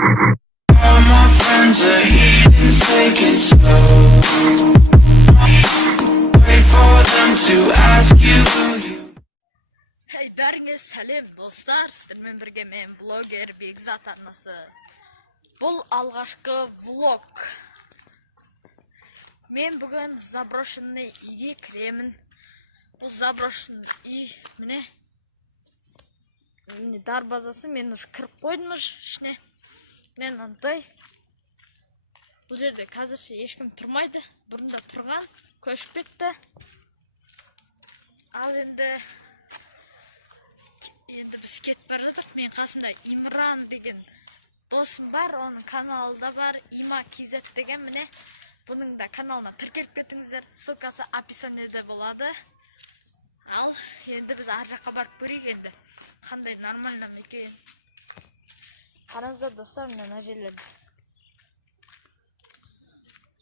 All my friends are heathens, take it slow. Wait for them to ask you who you. Hey, бәріңе сәлем достар, сіздермен бірге мен блогер Бекзат арнасы. Бұл алғашқы влог. Мен бүгін заброшенный үйге кіремін. Бұл заброшенный үй, міне дарбазасы, мен уже кіріп қойдым ішіне. Мен андай. Бұл жерде қазірше ешкім тұрмайды. Бұрында тұрған, көшіп кетті. Ал енді біз кетіп бара жатырмыз. Мен қасымда Имран деген досым бар, оның каналы да бар, Има KZ деген. Міне бұның да каналына тіркеліп кетіңіздер. Ссылкасы описаниеде болады. Ал енді біз ар жаққа барып көрейік енді. Қандай нормально ма екен. Қараңыздар достар, мына жерлерде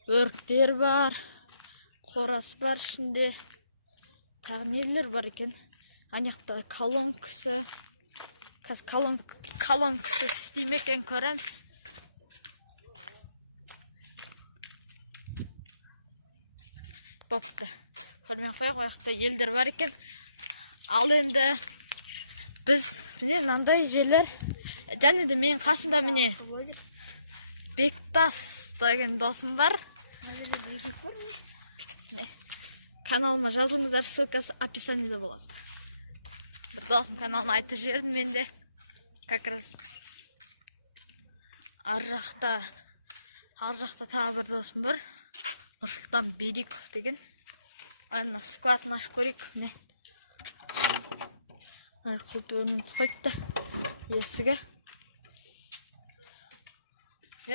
өріктер бар, қорас бар ішінде. Тағы нелер бар екен. Анаяқта колонкасы. Қазір колонкасы істейме екен, көреміз. Бопты. Көрмей қойықта елдер бар екен. Ал енді біз мынандай жерлер, және де мен қасымда міне Бектас деген досым бар. Каналыма жазыңыздар, ссылкасы описаниеде болады. Досым каналын айтып жібердім менде. Как раз ар жақта тағы бір досым бар. Нұрсұлтан Бериков деген. Мына скватын ашып көрейік. Міне құлпеуін қойыпты есігі.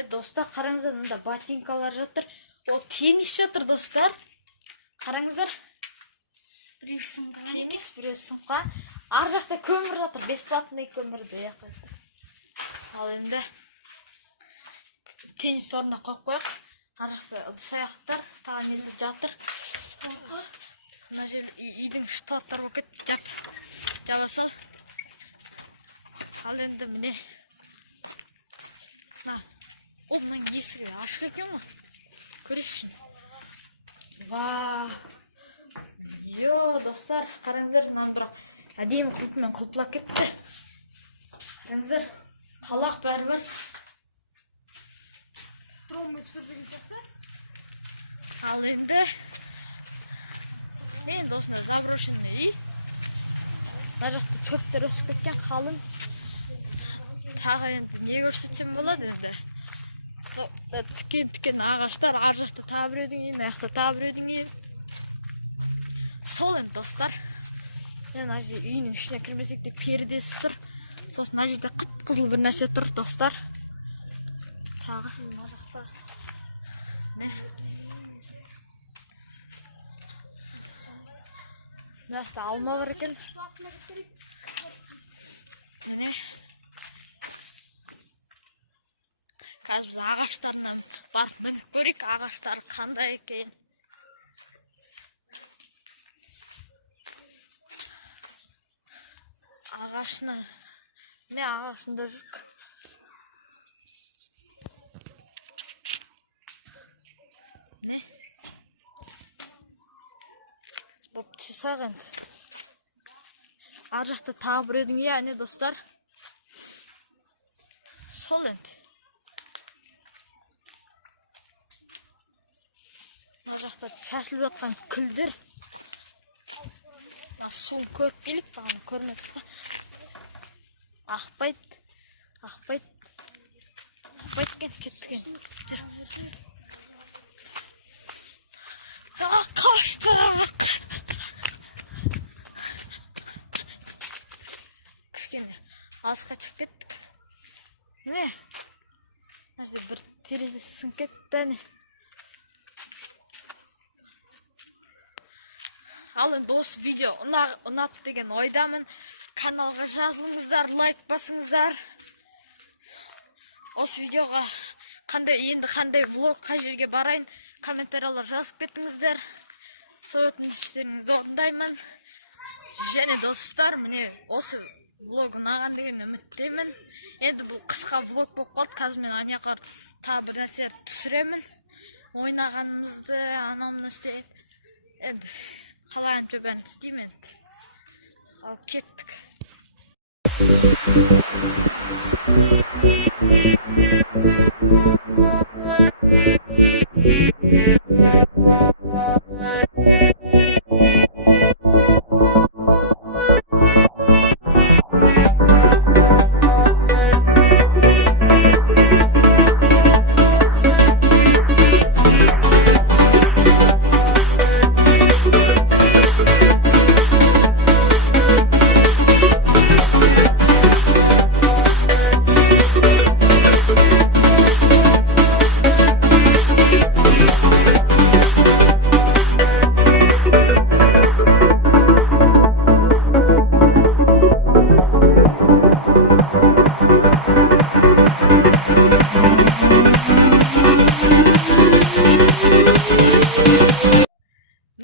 Достар, қараңыздар, мында ботинкалар жатыр. Ол тенис жатыр достар. Қараңыздар. Біреу сумка. Тенис, біреу сумка. Ар жақта көмір жатыр, бесплатный көмірді. Ал енді тенис орнына қойып қойық. Ар жақта ыдыс-аяқтар, тағы нелер жатыр. Мына жер үйдің штаттар болып кетті. Жаба сал. Ал енді міне. Оның есігі ашық екен ма? Көресің. Вау. Йо, достар, қараңыздар, мынаны бірақ әдемі құлпымен құлпылап кетті. Қараңыздар, қалақ бәрі бар. Ал енді міне достар, заброшенный үй. Мына жақта шөптер өсіп кеткен, қалың. Тағы енді не көрсетсем болады енді. Тікен ағаштар, ар жақта тағы біреудің үйін, аяқта тағы біреудің үйін. Сол енді достар. Мына жерде үйінің ішіне кірмесек те пердесі тұр. Сосын мына жерде қып-қызыл бір нәрсе тұр достар. Тағы мына жақта. Мына жақта алма бар екен. Міне. Қазір біз ағаштарына барып мініп көрейік, ағаштар қандай екен. Ағашына, не ағашында жүрік. Не? Боп тесаған. Ар жақта тағы біреудің үйі, не достар. Сол енді. Жақта шашылып жатқан күлдер. Су көріп келіп, бағаны көрмеді. Ақпайды кеттіген. Қаштық! Кіргенде асқа шығып кеттік. Міне, бір терезе сынып кетті. Ал енді осы видео ұнатты деген ойдамын. Каналға жазылыңыздар, лайк басыңыздар. Осы видеоға қандай влог, қай жерге барайын, комментариялар жазып кетіңіздер. Сол өтініштеріңізді орындаймын. Және достар, міне осы влог ұнаған деген үміттемін. Енді бұл қысқа влог болып қалды. Қазір мен аняға тағы бір нәрсе түсіремін. Ойнағанымызды, анауын істеймін. Енді қалаған төбәні істеймін енді. Ал кеттік.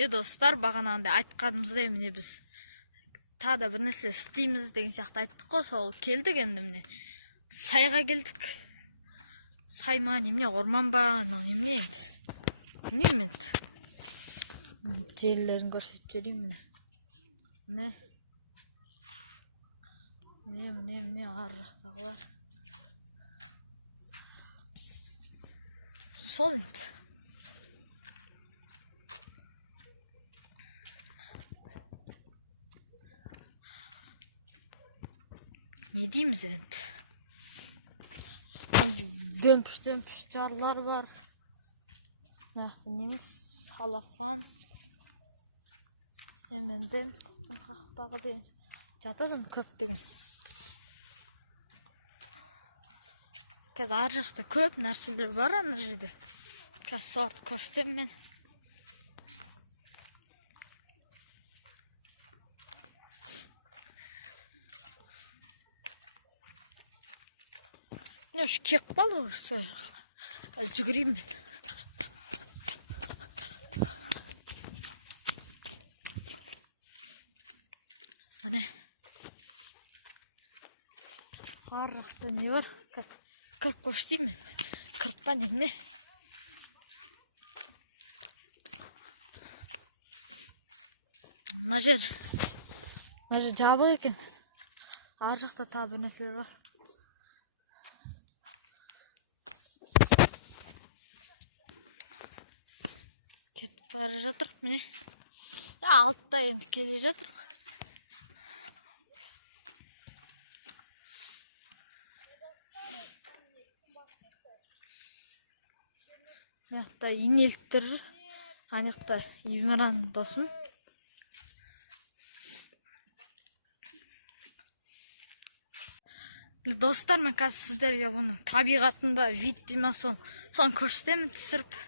Достар, бағанағыдай айтқанымыздай міне біз тағы да бір нәрсе істейміз деген сияқты айттық қой, сол келдік енді міне сайға келдік. Сай ма немене, орман ба, немене білмеймін енді. Жерлерін көрсетіп жіберейін міне. Міне ар жақтағылар. Сол енді. Дейміз енді. Дөмпіш жарлар бар. Нақты неміз салафан. Деміз қақпағы дейін жатырын көп. Қазір ар жақта көп нәрселер бар ана жерде. Қазір соларды көрсетемін мен. Кек балы өрсе, қазір жүгірейін мен. Ар жақта не бар? Қазір кіріп көрсетейін мен. Кіріп па не? Мына жер жабық екен. Ар жақта тағы бір нәрселер бар. Яқта инеліктер, анақта Имран досым. Достар, мен қазір сіздерге бұның табиғатын ба, вид дейма соны көрсетемін түсіріп.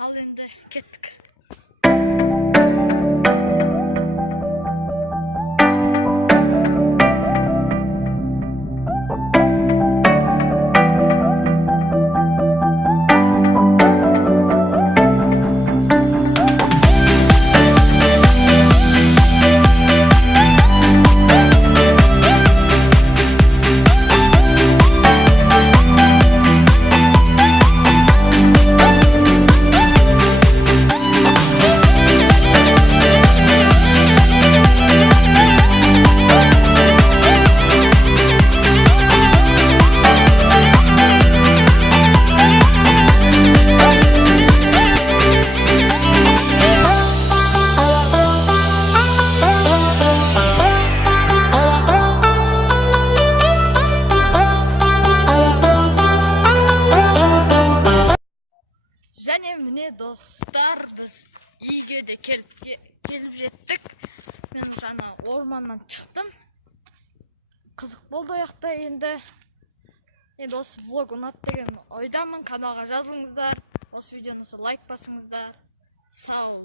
Ал енді кеттік. Достар, біз үйге де келіп жеттік. Мен жаңа орманнан шықтым. Қызық болды ояқта енді. Енді осы влог ұнады деген ойдамын. Каналға жазылыңыздар. Осы видеоны лайк басыңыздар. Сау.